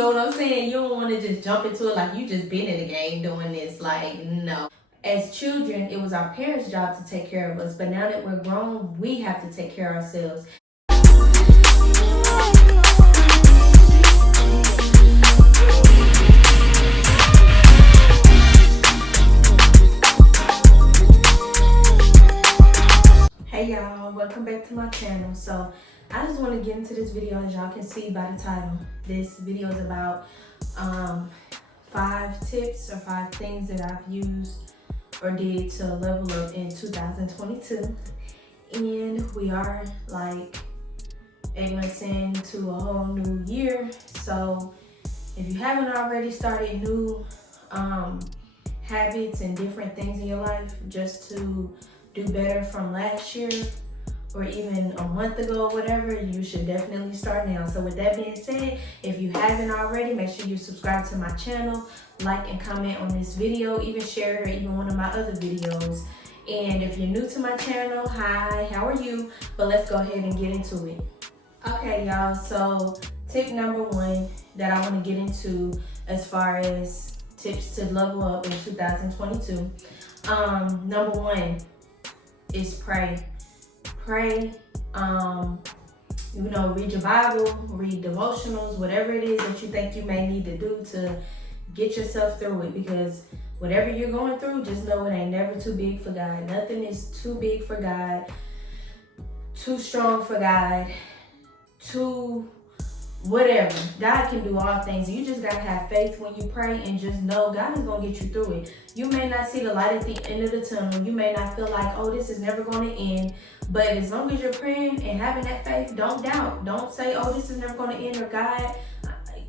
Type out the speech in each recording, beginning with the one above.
know what I'm saying? You don't want to just jump into it like you just been in the game doing this. Like, no. As children, it was our parents' job to take care of us, but now that we're grown, we have to take care of ourselves. Hey y'all, welcome back to my channel. So I just want to get into this video. As y'all can see by the title, this video is about 5 tips or 5 things that I've used or did to level up in 2022. And we are like 8 months into a whole new year. So if you haven't already started new habits and different things in your life just to do better from last year or even a month ago or whatever, you should definitely start now. So with that being said, if you haven't already, make sure you subscribe to my channel, like and comment on this video, even share it or even one of my other videos. And if you're new to my channel, hi, how are you? But let's go ahead and get into it. Okay y'all, so tip number 1 that I want to get into as far as tips to level up in 2022. Number 1 is pray. Pray, read your Bible, read devotionals, whatever it is that you think you may need to do to get yourself through it. Because whatever you're going through, just know it ain't never too big for God. Nothing is too big for God, too strong for God, too whatever. God can do all things. You just gotta have faith when you pray and just know God is gonna get you through it. You may not see the light at the end of the tunnel. You may not feel like, oh, this is never gonna end. But as long as you're praying and having that faith, don't doubt. Don't say, oh, this is never gonna end, or God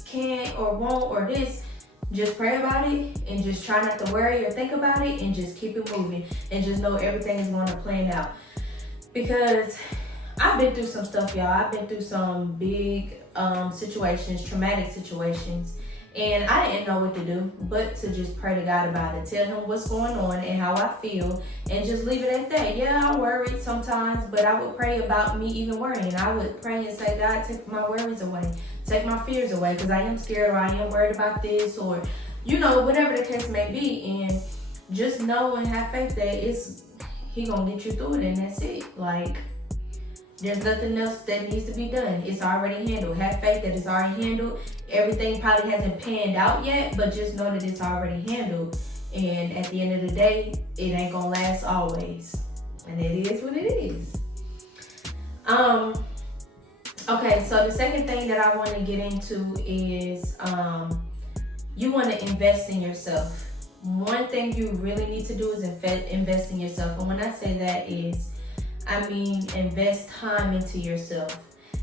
can't or won't or this. Just pray about it and just try not to worry or think about it and just keep it moving and just know everything is gonna plan out. Because I've been through some stuff, y'all. I've been through some big situations, traumatic situations, and I didn't know what to do but to just pray to God about it, tell him what's going on and how I feel, and just leave it at that. Yeah, I worried sometimes, but I would pray about me even worrying. I would pray and say, God, take my worries away, take my fears away, because I am scared or I am worried about this, or whatever the case may be. And just know and have faith that he gonna get you through it, and that's it. Like, there's nothing else that needs to be done. It's already handled. Have faith that it's already handled. Everything probably hasn't panned out yet, but just know that it's already handled. And at the end of the day, it ain't gonna last always. And it is what it is. Okay, so the second thing that I want to get into is you want to invest in yourself. One thing you really need to do is invest in yourself. And when I say that I mean invest time into yourself.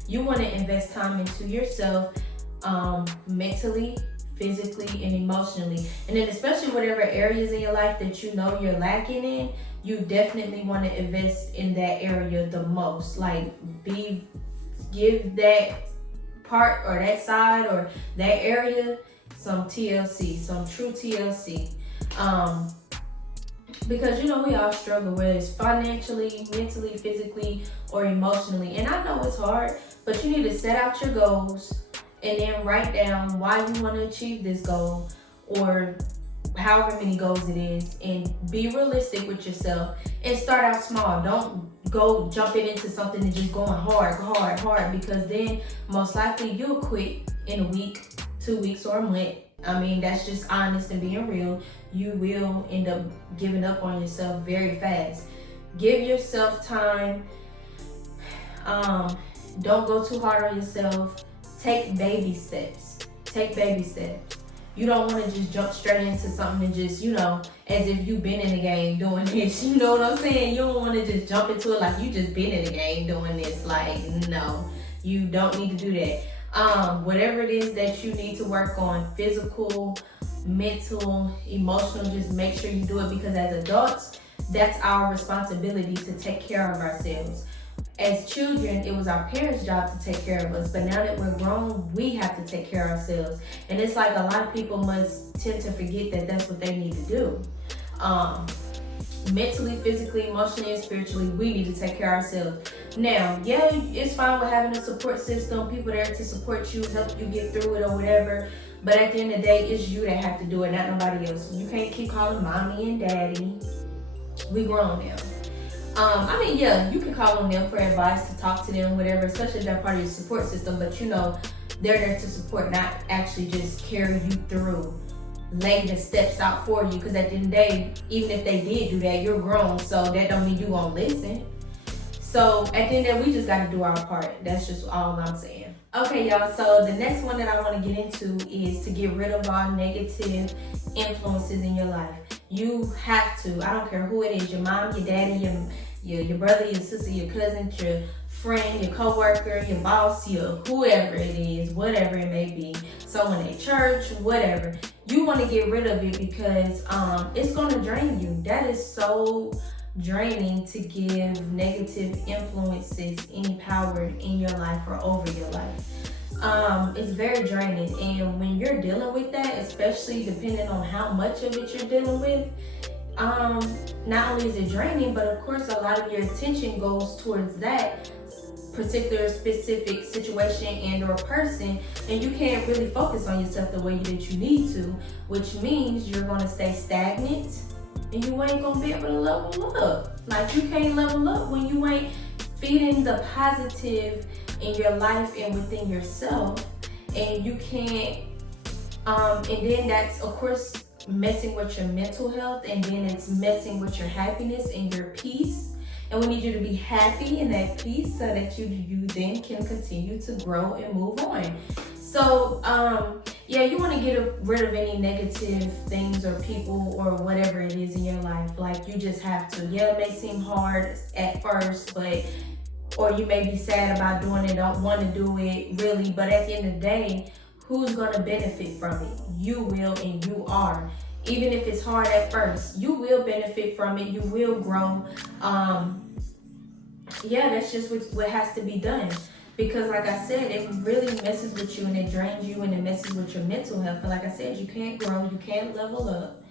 You want to invest time into yourself mentally, physically, and emotionally. And then especially whatever areas in your life that you know you're lacking in, you definitely want to invest in that area the most. Like, give that part or that side or that area some TLC, some true TLC. Because we all struggle, whether it's financially, mentally, physically, or emotionally. And I know it's hard, but you need to set out your goals and then write down why you want to achieve this goal, or however many goals it is, and be realistic with yourself and start out small. Don't go jumping into something and just going hard, because then most likely you'll quit in a week, 2 weeks, or a month. I mean, that's just honest and being real. You will end up giving up on yourself very fast. Give yourself time. Don't go too hard on yourself. Take baby steps. You don't want to just jump straight into something and just, as if you've been in the game doing this. You know what I'm saying? You don't want to just jump into it like you just been in the game doing this. Like, no, you don't need to do that. Whatever it is that you need to work on, physical, mental, emotional, just make sure you do it, because as adults, that's our responsibility to take care of ourselves. As children, it was our parents' job to take care of us, but now that we're grown, we have to take care of ourselves. And it's like a lot of people must tend to forget that that's what they need to do. mentally, physically, emotionally, and spiritually, we need to take care of ourselves. Now, yeah, it's fine with having a support system, people there to support you, help you get through it or whatever. But at the end of the day, it's you that have to do it, not nobody else. You can't keep calling mommy and daddy. We grown now. I mean, yeah, you can call on them for advice, to talk to them, whatever, especially if they're part of your support system. But you know, they're there to support, not actually just carry you through, lay the steps out for you. Because at the end of the day, even if they did do that, you're grown, so that don't mean you gonna listen. So at the end of the day, we just gotta do our part. That's just all I'm saying. Okay, y'all, so the next one that I want to get into is to get rid of all negative influences in your life. You have to. I don't care who it is, your mom, your daddy, your brother, your sister, your cousin, your friend, your coworker, your boss, your whoever it is, whatever it may be, someone at church, whatever. You want to get rid of it because it's going to drain you. That is so draining, to give negative influences any power in your life or over your life. It's very draining, and when you're dealing with that, especially depending on how much of it you're dealing with, not only is it draining, but of course a lot of your attention goes towards that particular specific situation and or person, and you can't really focus on yourself the way that you need to, which means you're going to stay stagnant and you ain't going to be able to level up. Like, you can't level up when you ain't feeding the positive in your life and within yourself, and you can't and then that's of course messing with your mental health, and then it's messing with your happiness and your peace. And we need you to be happy in that peace so that you then can continue to grow and move on. So yeah, you want to get rid of any negative things or people or whatever it is in your life. Like, you just have to. Yeah, it may seem hard at first, but or you may be sad about doing it, don't want to do it really, but at the end of the day, who's going to benefit from it? You will, and you are. Even if it's hard at first, you will benefit from it. You will grow. Yeah, that's just what has to be done. Because like I said, it really messes with you and it drains you and it messes with your mental health. And like I said, you can't grow, you can't level up.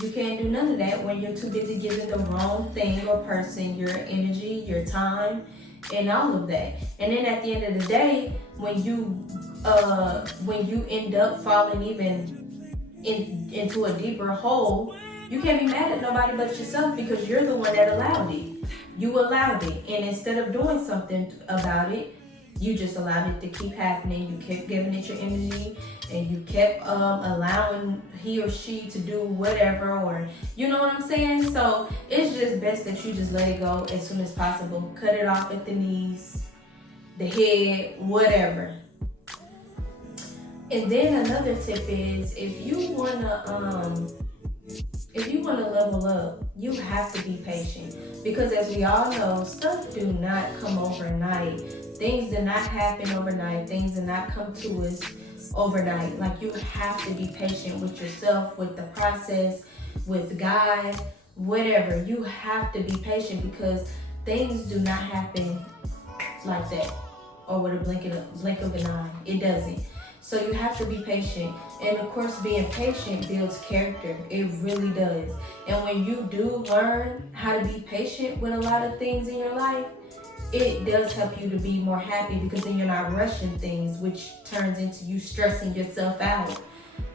You can't do none of that when you're too busy giving the wrong thing or person your energy, your time, and all of that. And then at the end of the day, when you end up falling even into a deeper hole, you can't be mad at nobody but yourself, because you're the one that allowed it. You allowed it, and instead of doing something about it, you just allowed it to keep happening. You kept giving it your energy, and you kept allowing he or she to do whatever, or you know what I'm saying? So it's just best that you just let it go as soon as possible. Cut it off at the knees, the head, whatever. And then another tip is, if you wanna level up, you have to be patient, because as we all know, stuff do not come overnight. Things do not happen overnight. Things do not come to us overnight. Like, you have to be patient with yourself, with the process, with God, whatever. You have to be patient, because things do not happen like that or with a blink of an eye. It doesn't. So you have to be patient. And of course, being patient builds character. It really does. And when you do learn how to be patient with a lot of things in your life, it does help you to be more happy, because then you're not rushing things, which turns into you stressing yourself out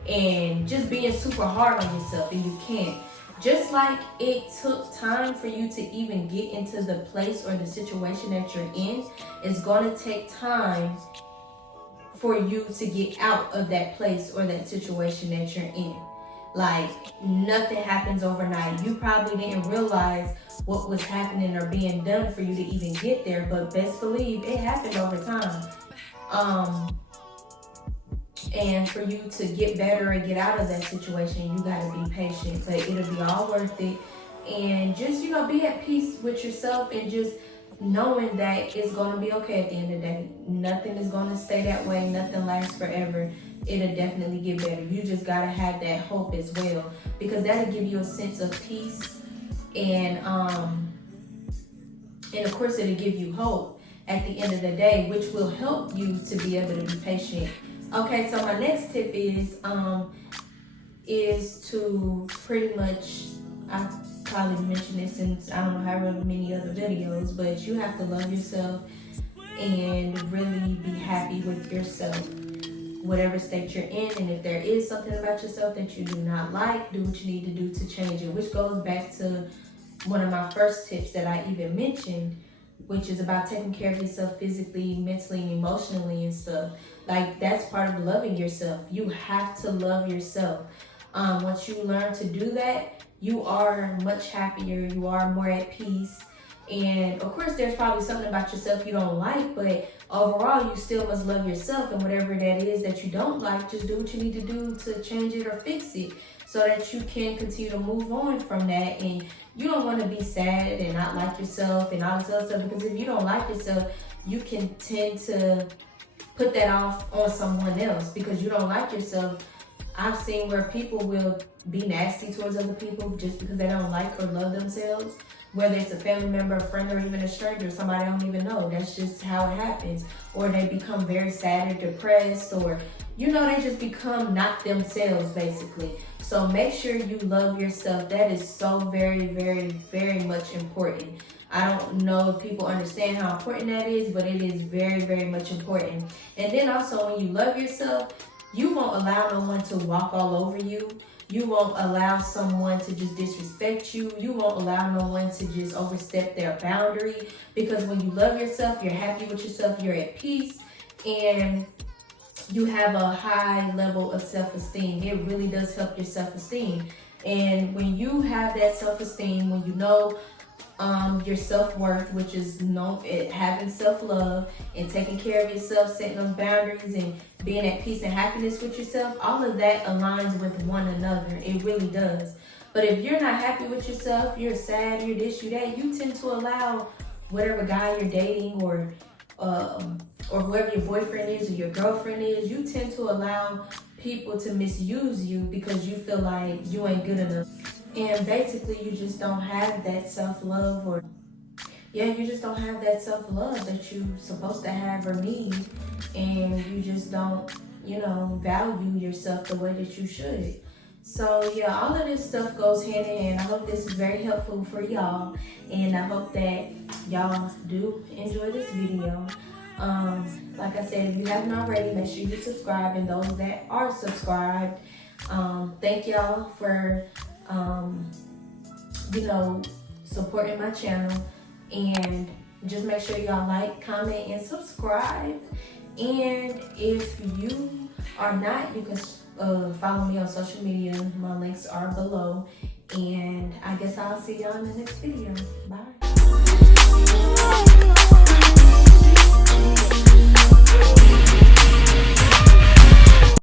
and just being super hard on yourself, and you can't. Just like it took time for you to even get into the place or the situation that you're in, it's going to take time for you to get out of that place or that situation that you're in. Like, nothing happens overnight. You probably didn't realize what was happening or being done for you to even get there, but best believe it happened over time. And for you to get better and get out of that situation, you gotta be patient, but it'll be all worth it. And just, be at peace with yourself, and just knowing that it's going to be okay at the end of the day. Nothing is going to stay that way. Nothing lasts forever. It'll definitely get better. You just got to have that hope as well, because that'll give you a sense of peace, and of course it'll give you hope at the end of the day, which will help you to be able to be patient. Okay, so my next tip is to pretty much I probably mentioned this since I don't know however many other videos, but you have to love yourself and really be happy with yourself, whatever state you're in. And if there is something about yourself that you do not like, do what you need to do to change it, which goes back to one of my first tips that I even mentioned, which is about taking care of yourself physically, mentally, and emotionally and stuff. Like, that's part of loving yourself. You have to love yourself. Once you learn to do that, you are much happier, you are more at peace. And of course, there's probably something about yourself you don't like, but overall, you still must love yourself. And whatever that is that you don't like, just do what you need to do to change it or fix it so that you can continue to move on from that. And you don't want to be sad and not like yourself and all this other stuff, because if you don't like yourself, you can tend to put that off on someone else because you don't like yourself. I've seen where people will be nasty towards other people just because they don't like or love themselves, whether it's a family member, a friend, or even a stranger, somebody I don't even know. That's just how it happens. Or they become very sad or depressed, or, they just become not themselves, basically. So make sure you love yourself. That is so very, very, very much important. I don't know if people understand how important that is, but it is very, very much important. And then also, when you love yourself, you won't allow no one to walk all over you. You won't allow someone to just disrespect you. You won't allow no one to just overstep their boundary. Because when you love yourself, you're happy with yourself, you're at peace, and you have a high level of self-esteem. It really does help your self-esteem. And when you have that self-esteem, when you know your self-worth, which is having self-love and taking care of yourself, setting those boundaries and being at peace and happiness with yourself, all of that aligns with one another. It really does. But if you're not happy with yourself, you're sad, you're this, you that, you tend to allow whatever guy you're dating or whoever your boyfriend is or your girlfriend is, you tend to allow people to misuse you because you feel like you ain't good enough. And basically, you just don't have that self-love, you just don't have that self-love that you're supposed to have or need. And you just don't, value yourself the way that you should. So, all of this stuff goes hand in hand. I hope this is very helpful for y'all. And I hope that y'all do enjoy this video. Like I said, if you haven't already, make sure you subscribe. And those that are subscribed, thank y'all for supporting my channel. And just make sure y'all like, comment, and subscribe. And if you are not, you can follow me on social media. My links are below. And I guess I'll see y'all in the next video. Bye.